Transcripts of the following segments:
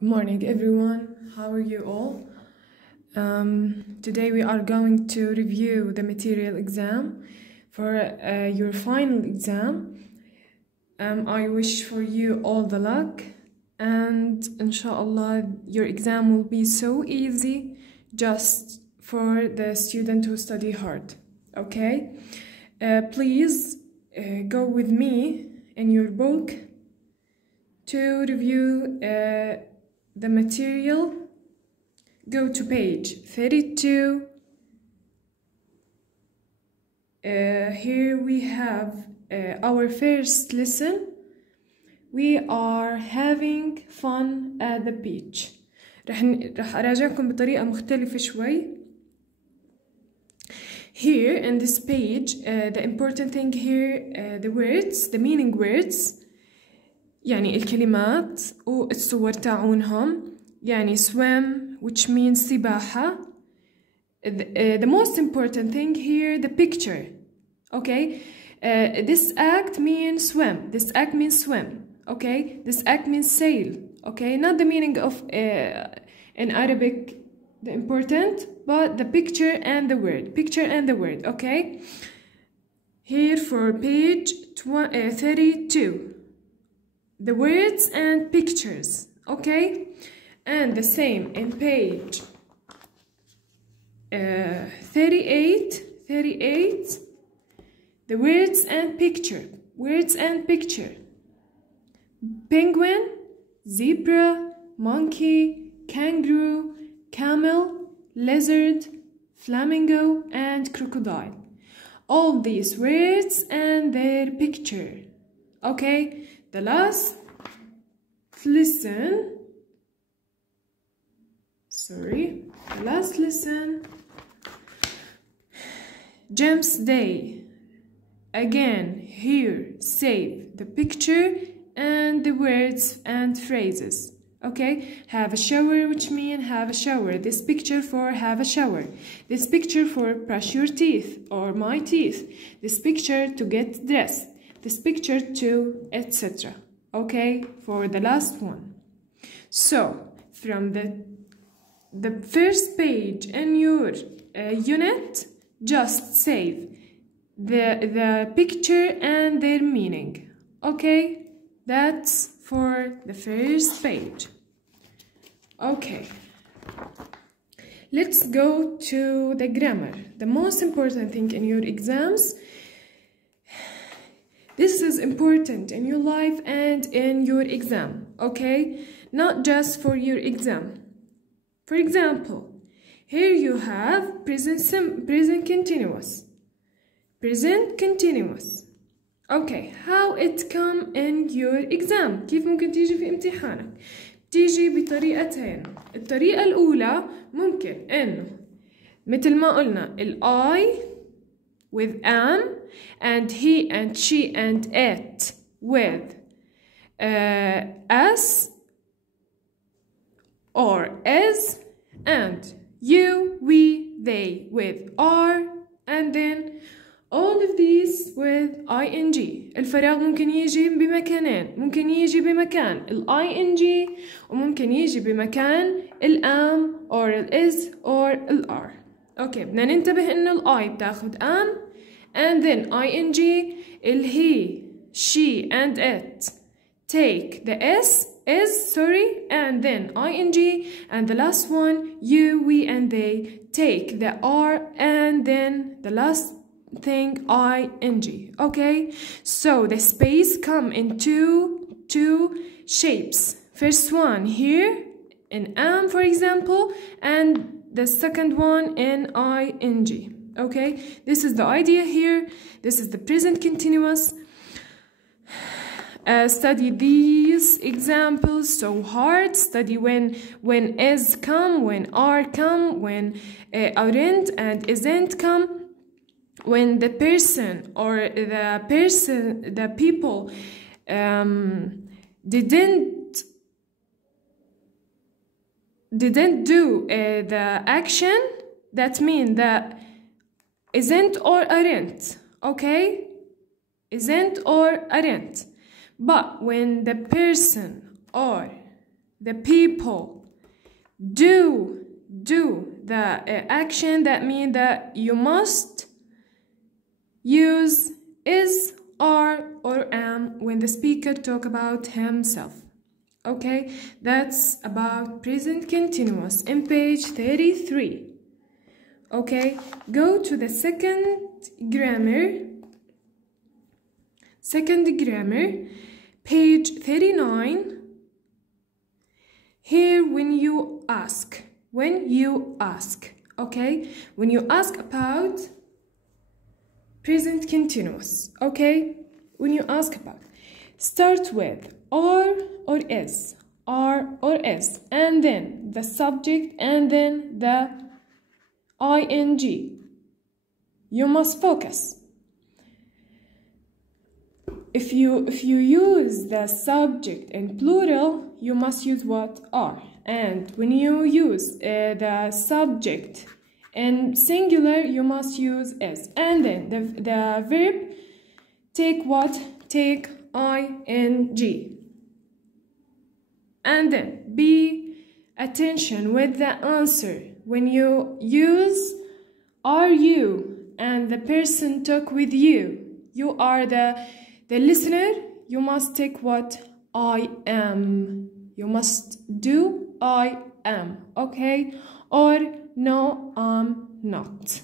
Good morning, everyone. How are you all? Today we are going to review the material exam for your final exam. I wish for you all the luck, and inshallah your exam will be so easy just for the student who study hard. Okay? Please go with me in your book to review the material. Go to page 32. Here we have our first lesson. We are having fun at the beach. رح أراجعكم بطريقة مختلفة شوي. Here in this page, the important thing here, the words, the meaning words. يعني الكلمات والصور تاعونهم. يعني swim, which means سباحة. The most important thing here, the picture. Okay, this act means swim. This act means swim. Okay, this act means sail. Okay, not the meaning of in Arabic, the important, but the picture and the word. Picture and the word. Okay, here for page 32. The words and pictures, okay? And the same in page 38, the words and picture. Penguin, zebra, monkey, kangaroo, camel, lizard, flamingo, and crocodile. All these words and their picture, okay? The last lesson, James Day. Again, here, save the picture and the words and phrases. Okay, have a shower, which means have a shower. This picture for have a shower. This picture for brush your teeth or my teeth. This picture to get dressed. This picture to etc. Okay, for the last one. So from the first page in your unit, just save the picture and their meaning. Okay, that's for the first page. Okay, let's go to the grammar. The most important thing in your exams. This is important in your life and in your exam, okay? Not just for your exam. For example, here you have present continuous. Present continuous. Okay, how it come in your exam? كيف ممكن تيجي في امتحانك؟ تيجي بطريقتين. الطريقة الأولى ممكن إنه مثل ما قلنا I with am, and he and she and it with us or is, and you, we, they with are, and then all of these with ing. الفراغ ممكن يجي بمكانين. ممكن يجي بمكان ing وممكن يجي بمكان am or is or are. Okay, بدنا ننتبه إنه I بتاخد am, and then ing, he, she, and it take the is, and then ing, and the last one, you, we, and they take the are, and then the last thing ing. Okay, so the space come in two shapes. First one here in am, for example, and the second one in ing. Okay, this is the idea here. This is the present continuous. Study these examples so hard. Study when is come, when are come, when aren't and isn't come, when the person or the people didn't do the action. That means that isn't or aren't. Okay, isn't or aren't. But when the person or the people. Do the action, that means that you must use is, are, or am when the speaker talk about himself. Okay, that's about present continuous in page 33. Okay, go to the second grammar, page 39. Here, when you ask, okay, when you ask about present continuous, okay, when you ask about, start with are or is, and then the subject, and then the ing. You must focus. If you use the subject in plural, you must use what? Are. And when you use the subject in singular, you must use is. And then the verb, take what? Take ing. And then be attention with the answer. When you use are you and the person talk with you, you are the listener, you must take what? I am. You must do I am, okay? Or no, I'm not.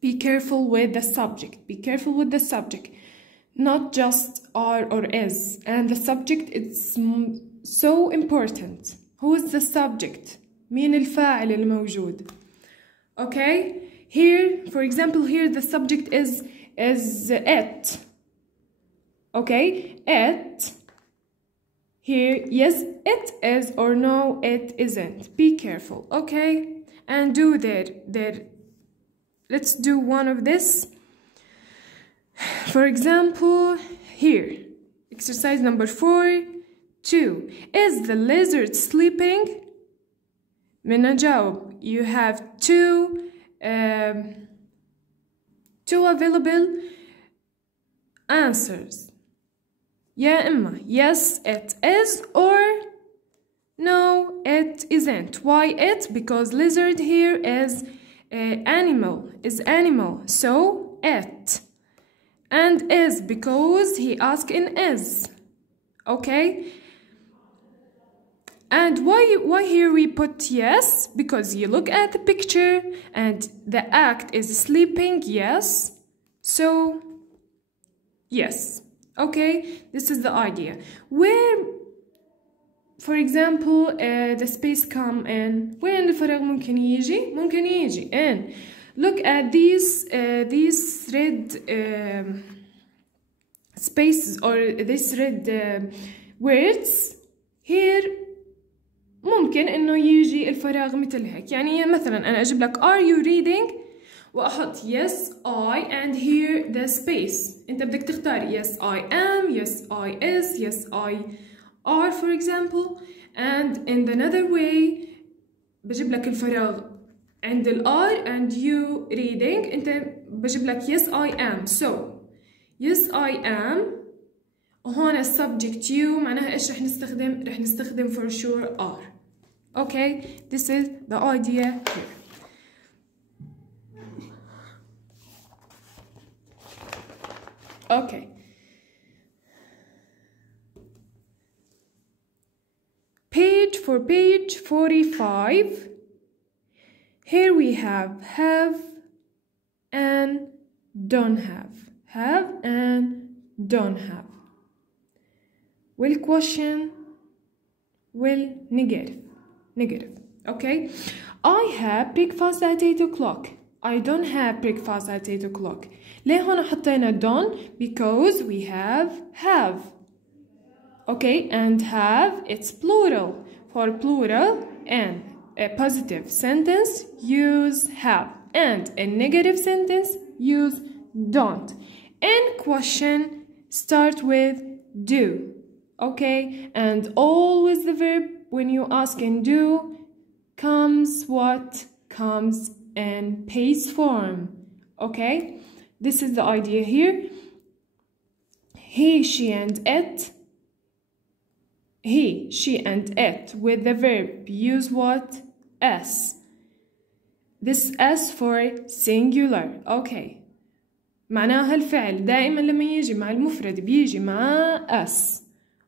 Be careful with the subject. Be careful with the subject. Not just are or is. And the subject is so important. Who is the subject? مين الفاعل الموجود? Okay? Here, for example, here the subject is it. Okay? It. Here, yes, it is, or no, it isn't. Be careful, okay? And do there. Let's do one of this. For example, here, exercise number 4.2. Is the lizard sleeping? من نجاوب. You have two available answers. يا إما yes it is, or no it isn't. Why it? Because lizard here is animal, so it. And is because he asked in is. Okay? And why here we put yes? Because you look at the picture and the act is sleeping, yes. So yes. Okay, this is the idea. Where, for example, the space come in. وين الفراغ ممكن يجي؟ ممكن يجي in. Look at these red spaces, or these red words. Here ممكن إنه يجي الفراغ مثل هيك. يعني مثلا أنا أجيب لك are you reading؟ وأحط yes I and here the space. أنت بدك تختار yes I am, yes I is, yes I are for example. And in another way بجيب لك الفراغ عند ال are and you reading. أنت بجيب لك yes I am. So yes I am. وهون subject you معناها إيش رح نستخدم for sure are. Okay, this is the idea here. Okay. Page 45. Here we have and don't have. Have and don't have. Will question, will negative. Okay? I have breakfast at 8 o'clock. I don't have breakfast at 8 o'clock. ليه هون حطينا don't? Because we have. Okay, and have, it's plural. For plural and a positive sentence, use have. And a negative sentence, use don't. In question, start with do. Okay, and always the verb when you ask and do comes what? Comes in past form. Okay, this is the idea here. He, she, and it he, she and it with the verb use what? S. This S for singular. Okay. معناها الفعل دائما لما يجي مع المفرد بيجي مع S.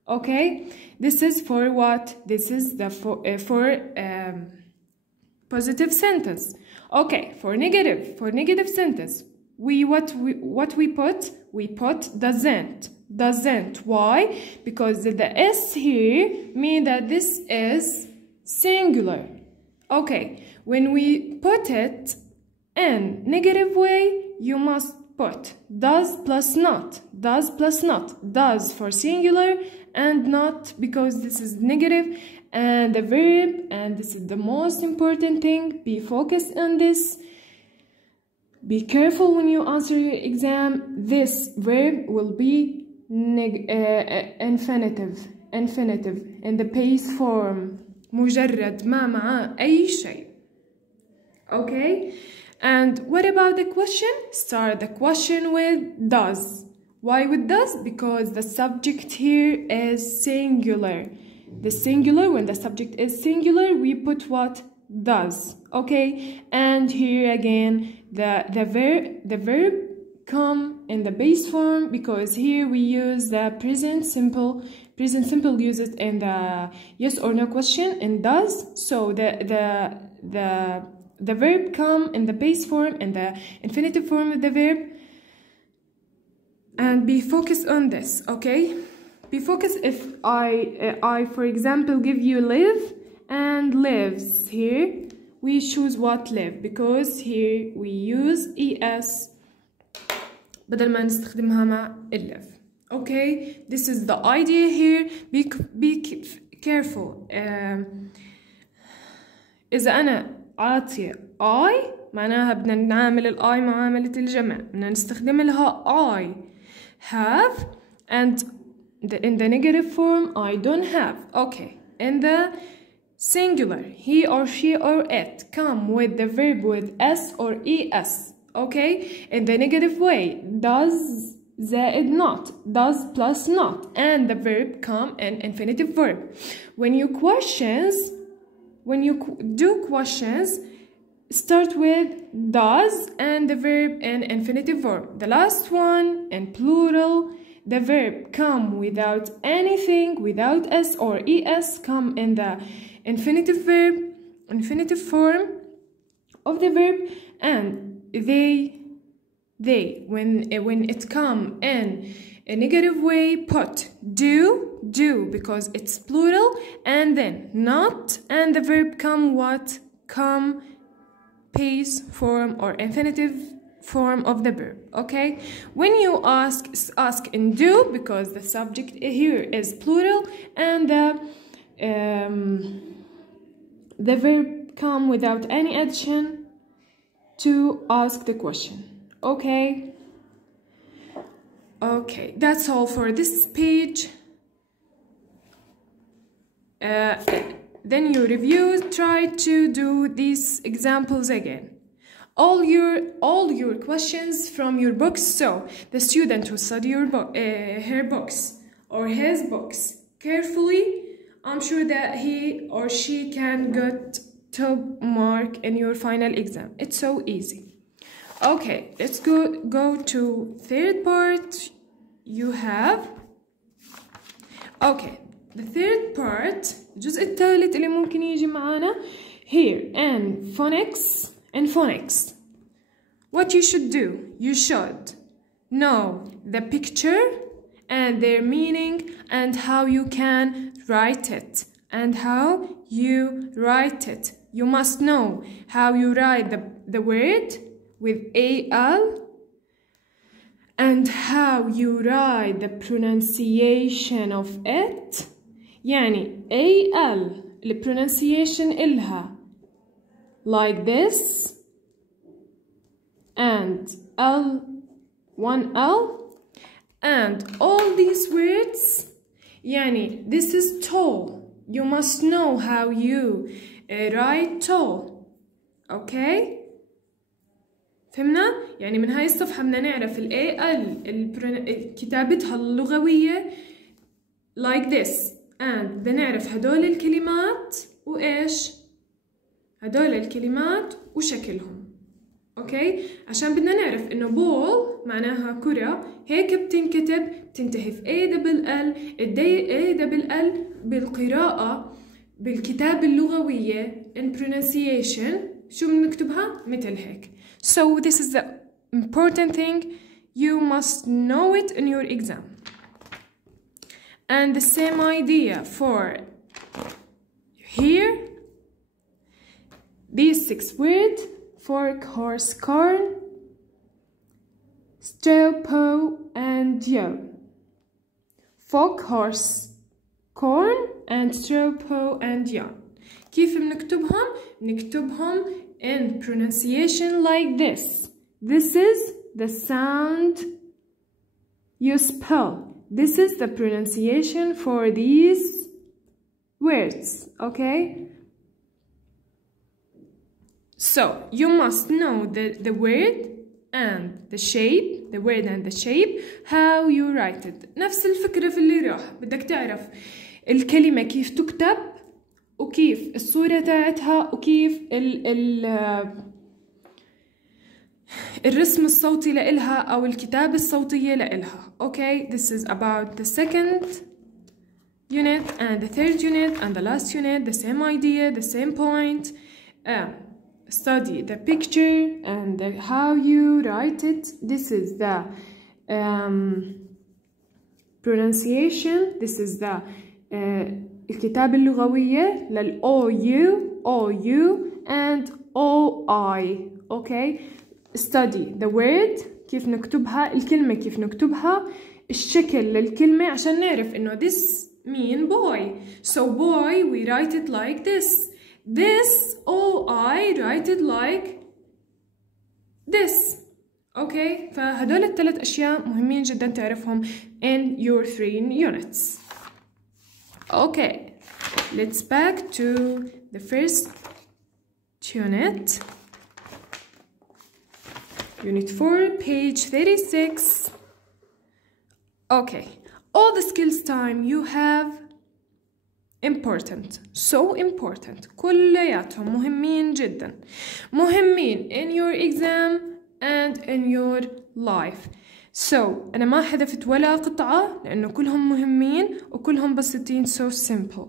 Okay. This is for what? This is the for positive sentence. Okay. For negative sentence, what we put? We put doesn't. Doesn't. Why? Because the S here means that this is singular. Okay, when we put it in negative way, you must put does plus not. Does plus not. Does for singular and not because this is negative, and the verb, and this is the most important thing, be focused on this. Be careful when you answer your exam. This verb will be infinitive in the base form. مجرد ما معاه أي شيء. Okay? And what about the question? Start the question with does. Why with does? Because the subject here is singular. The singular, when the subject is singular, we put what? Does. Okay? And here again, the verb come in the base form because here we use the present simple. Present simple uses in the yes or no question and does. So the verb come in the base form and the infinitive form of the verb. And be focused on this, okay? Be focused. If I for example give you live and lives, here we choose what? Live, because here we use es بدل ما نستخدمها مع live. Okay, this is the idea here. Be careful. إذا أنا عاطية I معناها بدنا نعامل ال I معاملة الجمع، بدنا نستخدم لها I have, and in the negative form I don't have. Okay, in the singular he or she or it come with the verb with S or ES. Okay, in the negative way does زائد not, does plus not, and the verb come in infinitive verb. When you do questions, start with does and the verb in infinitive verb. The last one in plural, the verb come without anything, without s or es, come in the infinitive form of the verb, and they when it come in a negative way, put do because it's plural, and then not, and the verb come what? Come base form or infinitive form of the verb. Okay, when you ask in do because the subject here is plural, and the verb come without any addition to ask the question. Okay, that's all for this page. Then you review, try to do these examples again. All your questions from your books. So the student will study your her books or his books carefully. I'm sure that he or she can get top mark in your final exam. It's so easy. Okay, let's go to third part. You have okay, the third part, الجزء الثالث اللي ممكن يجي معانا here in phonics. In phonics, what you should do, you should know the picture and their meaning and how you can write it. And how you write it. You must know how you write the word with AL, and how you write the pronunciation of it. يعني AL the pronunciation إلها like this, and one L, and all these words يعني this is tall. You must know how you write tall. Okay, فهمنا؟ يعني من هاي الصفحة بدنا نعرف ال AL كتابتها اللغوية like this, and بدنا نعرف هدول الكلمات وإيش هدول الكلمات وشكلهم. أوكي، عشان بدنا نعرف إنه ball معناها كرة، هيك بتنكتب، بتنتهي في A بالقراءة بالكتابة اللغوية in pronunciation شو بنكتبها مثل هيك. So this is the important thing, you must know it in your exam. And the same idea for here, these 6 words: fork, horse, corn, straw, pow, and yarn. Fork, horse, corn, and straw, pow, and yarn. كيف بنكتبهم؟ نكتبهم in pronunciation like this. This is the sound you spell. This is the pronunciation for these words, okay? So you must know the word and the shape, the word and the shape, how you write it. نفس الفكرة في اللي راح، بدك تعرف الكلمة كيف تكتب وكيف الصورة تاعتها وكيف الرسم الصوتي لإلها أو الكتابة الصوتية لإلها. Okay, this is about the second unit and the third unit and the last unit, the same idea, the same point. Study the picture and how you write it. This is the pronunciation. This is the الكتابة اللغوية لل OU and OI. Okay, study the word كيف نكتبها، الكلمة كيف نكتبها، الشكل للكلمة عشان نعرف إنه this mean boy. So boy we write it like this. This OI write it like this. Okay, فهدول الثلاث أشياء مهمين جدا تعرفهم in your 3 units. Okay, let's back to the first unit. Unit 4, page 36. Okay, all the skills time you have important, so important. كلياتهم مهمين جدا، مهمين in your exam and in your life. So أنا ما حذفت ولا قطعة لأنه كلهم مهمين وكلهم بسيطين so simple،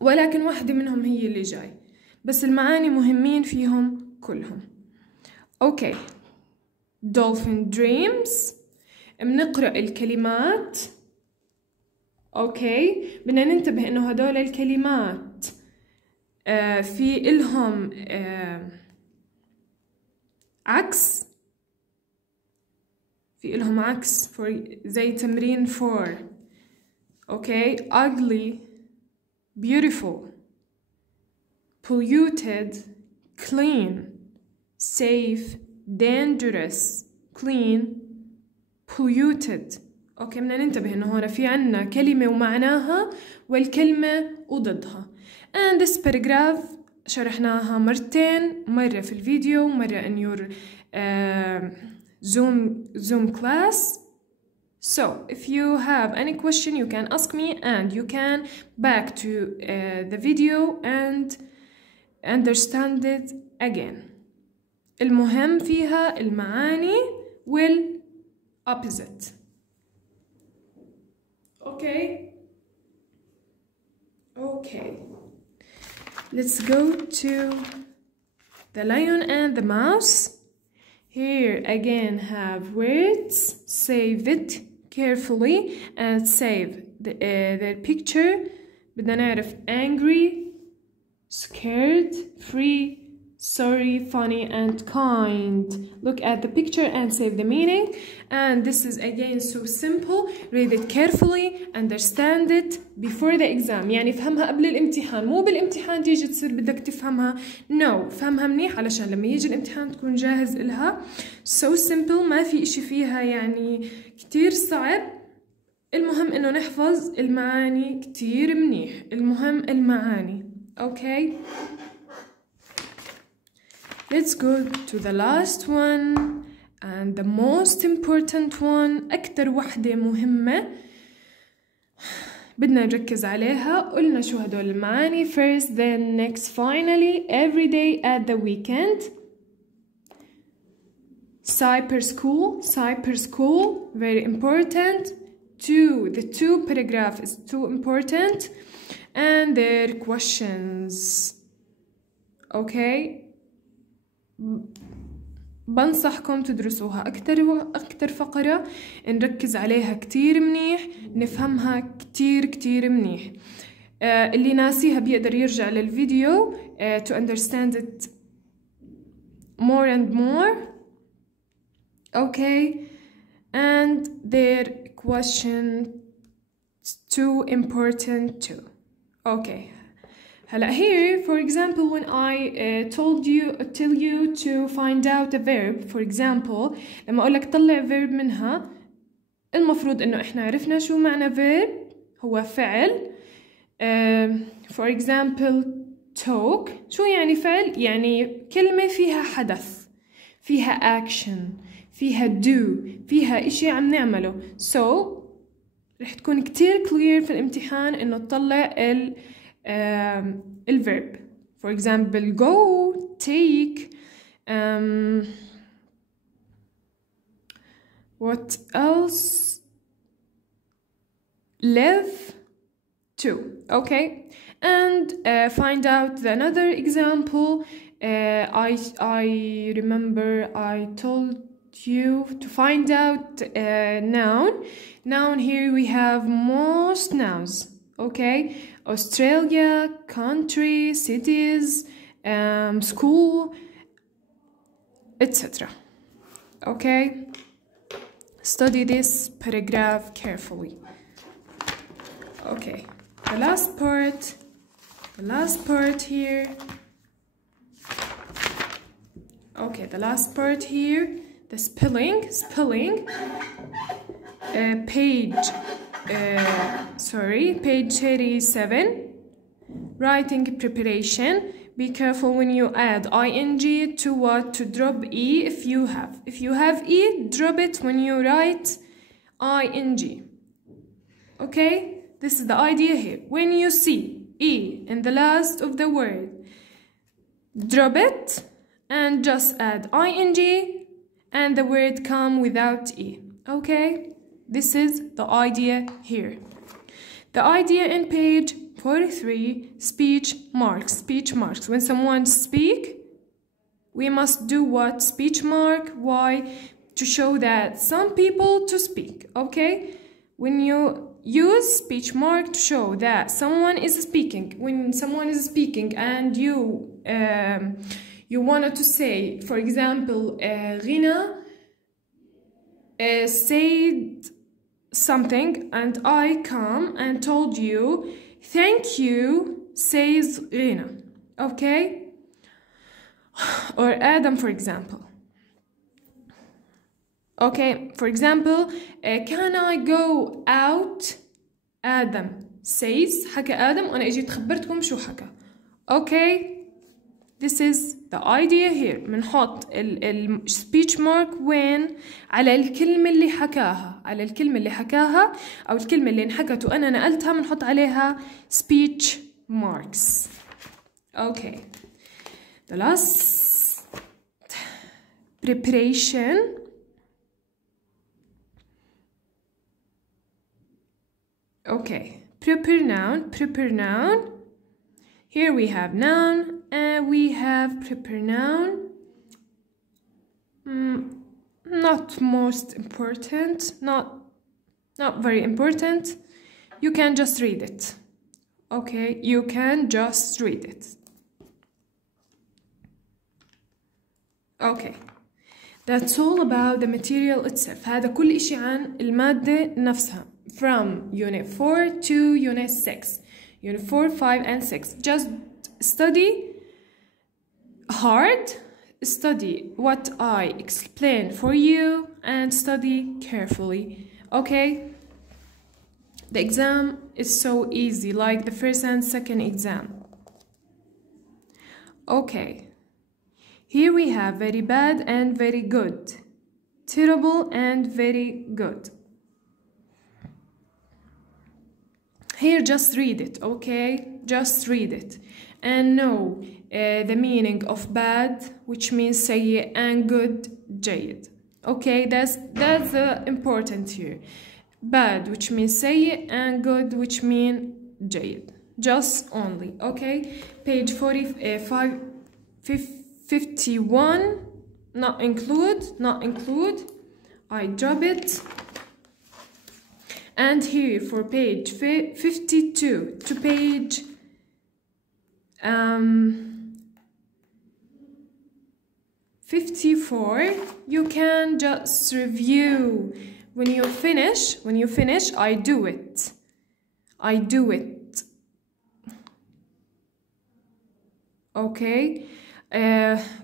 ولكن واحدة منهم هي اللي جاي، بس المعاني مهمين فيهم كلهم. Okay, dolphin dreams. بنقرأ الكلمات. Okay, بدنا ننتبه إنه هدول الكلمات في إلهم عكس، في إلهم عكس زي تمرين 4. Okay, ugly, beautiful, polluted, clean, safe, dangerous, clean, polluted. اوكي، بدنا ننتبه انه هون في عنا كلمة ومعناها والكلمة وضدها. and this paragraph شرحناها مرتين، مرة في الفيديو مرة in your Zoom class. So if you have any question you can ask me and you can back to the video and understand it again. المهم فيها المعاني opposite. Okay, let's go to the lion and the mouse. Here again have words. Save it carefully and save the picture. بدنا نعرف angry, scared, free, sorry, funny, and kind. Look at the picture and save the meaning. And this is again so simple. Read it carefully, understand it before the exam. يعني فهمها قبل الامتحان، مو بالامتحان تيجي تصير بدك تفهمها. No, فهمها منيح علشان لما يجي الامتحان تكون جاهز إلها. So simple، ما في إشي فيها يعني كتير صعب. المهم إنه نحفظ المعاني كتير منيح. المهم المعاني. Okay. Let's go to the last one and the most important one. أكتر وحدة مهمة بدنا نركز عليها. قلنا شو هدول المعاني: first, then, next, finally, every day, at the weekend. Cyber school, very important. The two paragraph is too important. And their questions. Okay. بنصحكم تدرسوها أكتر فقرة، نركز عليها كتير منيح، نفهمها كتير منيح. اللي ناسيها بيقدر يرجع للفيديو to understand it more and more. Okay. And their question too important too. Okay. هلا here, for example, when I tell you to find out a verb, for example, لما أقول لك طلع verb منها، المفروض إنه إحنا عرفنا شو معنى verb، هو فعل. For example, talk، شو يعني فعل؟ يعني كلمة فيها حدث، فيها action، فيها do، فيها إشي عم نعمله. So رح تكون كتير clear في الامتحان إنه تطلع الverb. For example, go, take, what else? Live, too. Okay. And find out another example. I remember I told you to find out noun. Here we have most nouns. Okay. Australia, country, cities, school, etc. Okay. Study this paragraph carefully. Okay. The last part here. Okay, the last part here, the spelling, page 37, writing preparation. Be careful when you add ing to what? To drop e if you have e, drop it when you write ing. Okay, this is the idea here. When you see e in the last of the word, drop it and just add ing and the word come without e. Okay, this is the idea here. The idea in page 43, speech marks. When someone speak, we must do what? Speech mark. Why? To show that some people to speak. Okay, when you use speech mark to show that someone is speaking, when someone is speaking and you wanted to say, for example, Rina said something and I come and told you thank you, says Rina. Okay, or Adam, for example. Okay, for example, can I go out? Adam says. حكى آدم وأنا إجيت خبرتكم شو حكى. Okay, this is the idea here. بنحط ال speech mark وين؟ على الكلمة اللي حكاها أو الكلمة اللي انحكت وأنا نقلتها بنحط عليها speech marks. Okay, the last preparation. Okay, prepare noun. Here we have noun and we have prepare noun. Not most important, not very important. You can just read it. Okay, you can just read it. Okay, that's all about the material itself. هذا كل إشي عن المادة نفسها. From Unit 4 to Unit 6. Unit 4, 5, and 6. Just study hard. Study what I explain for you and study carefully. Okay? The exam is so easy, like the first and second exam. Okay. Here we have very bad and very good. Terrible and very good. here just read it, okay? Just read it and know the meaning of bad, which means سيء, and good, جيد. Okay, that's important here. Bad, which means سيء, and good, which mean جيد. Just only, okay? Page 51, not include. I drop it. And here for page 52 to page 54, you can just review. When you finish, I do it. Okay,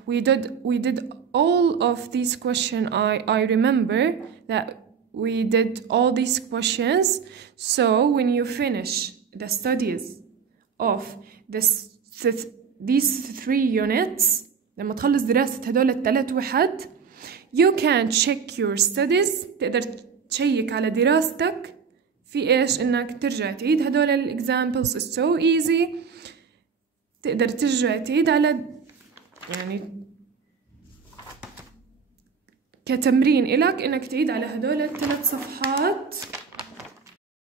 we did all of these questions. I remember that we did all these questions. So when you finish the studies of these 3 units, لما تخلص دراسة هدول ال3 وحد, you can check your studies. تقدر تشيك على دراستك في إيش إنك ترجع تعيد هدول examples. It's so easy. تقدر ترجع تعيد على يعني كتمرين إلك إنك تعيد على هدول ال3 صفحات